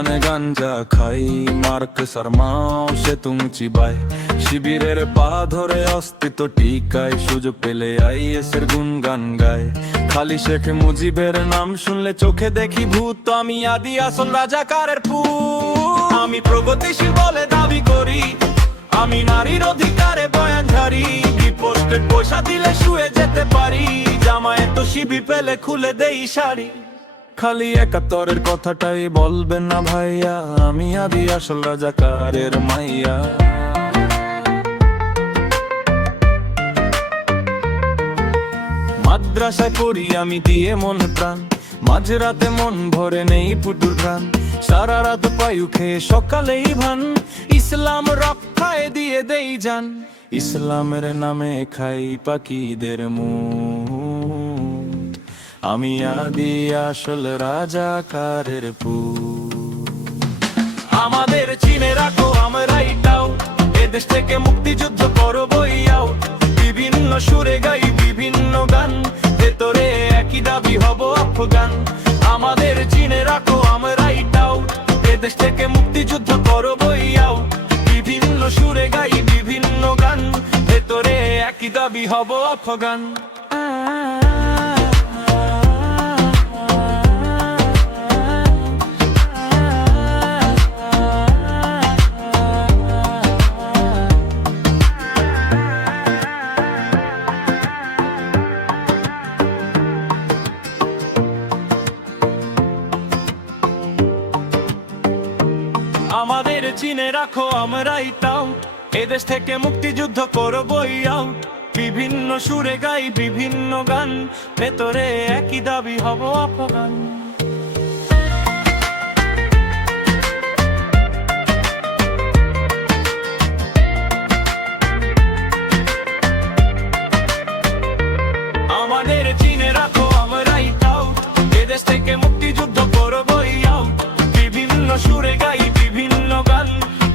সেখানে গাঞ্জা খাই, মার্কস আর মাও সে তুং চিবায়, শিবিরের পা ধরে অস্তিত্ব টিকায়, সুযোগ পেলে আইএসের গুনগান গায়। খালি শেখ মুজিবের নাম শুনলে চোখে দেখি ভূত, আমি আদি আসল রাজাকারের পুত। আমি প্রগতিশীল বলে দাবি করি, আমি নারীর অধিকারে বয়ান ঝাড়ি, পোস্টেড পয়সা দিলে শুয়ে যেতে পারি, জামায়াত তো শিবির পেলে খুলে দেই শাড়ি। খালি ৭১-এর কথাটাই বলবেন না ভাইয়া, আমি আদি আসল রাজাকারের মাইয়া। মাদ্রাসায় পড়ি আমি দিয়ে মন প্রাণ, মাঝরাতে মন ভরে নেই পুতুল প্রাণ, সারা রাত পায়ু খেয়ে সকালেই ভান, ইসলাম রক্ষায় দিয়ে দেই জান। ইসলামের নামে খাই পাখিদের মুত, আমি আদি আসল রাজাকারের পুত। আমাদের চিনে রাখো আমরাই টাউট, এদেশ থেকে মুক্তিযুদ্ধ করবই আউট, বিভিন্ন সুরে গাই বিভিন্ন গান, ভেতরে একই দাবি হব আফগান। আমাদের চিনে রাখো আমরাই টাউট, এদেশ থেকে মুক্তিযুদ্ধ করবই আউট, বিভিন্ন সুরে গাই বিভিন্ন গান, ভেতরে একই দাবি হব আফগান। আমাদের চিনে রাখো আমরাই টাউট, এদেশ থেকে মুক্তিযুদ্ধ করবই আউট, বিভিন্ন সুরে গাই বিভিন্ন গান, ভেতরে একই দাবি হব আফগান। আমাদের চিনে রাখো আমরাই টাউট, এদেশ থেকে মুক্তিযুদ্ধ করবই আউট, বিভিন্ন সুরে গাই বিভিন্ন গান,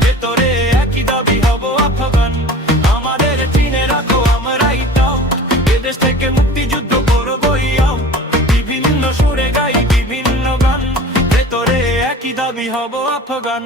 ভেতরে একই দাবি হব আফগান। আমাদের চিনে রাখো আমরাই টাউট, এদেশ থেকে মুক্তিযুদ্ধ করবই আউট, বিভিন্ন সুরে গাই বিভিন্ন গান, ভেতরে একই দাবি হব আফগান।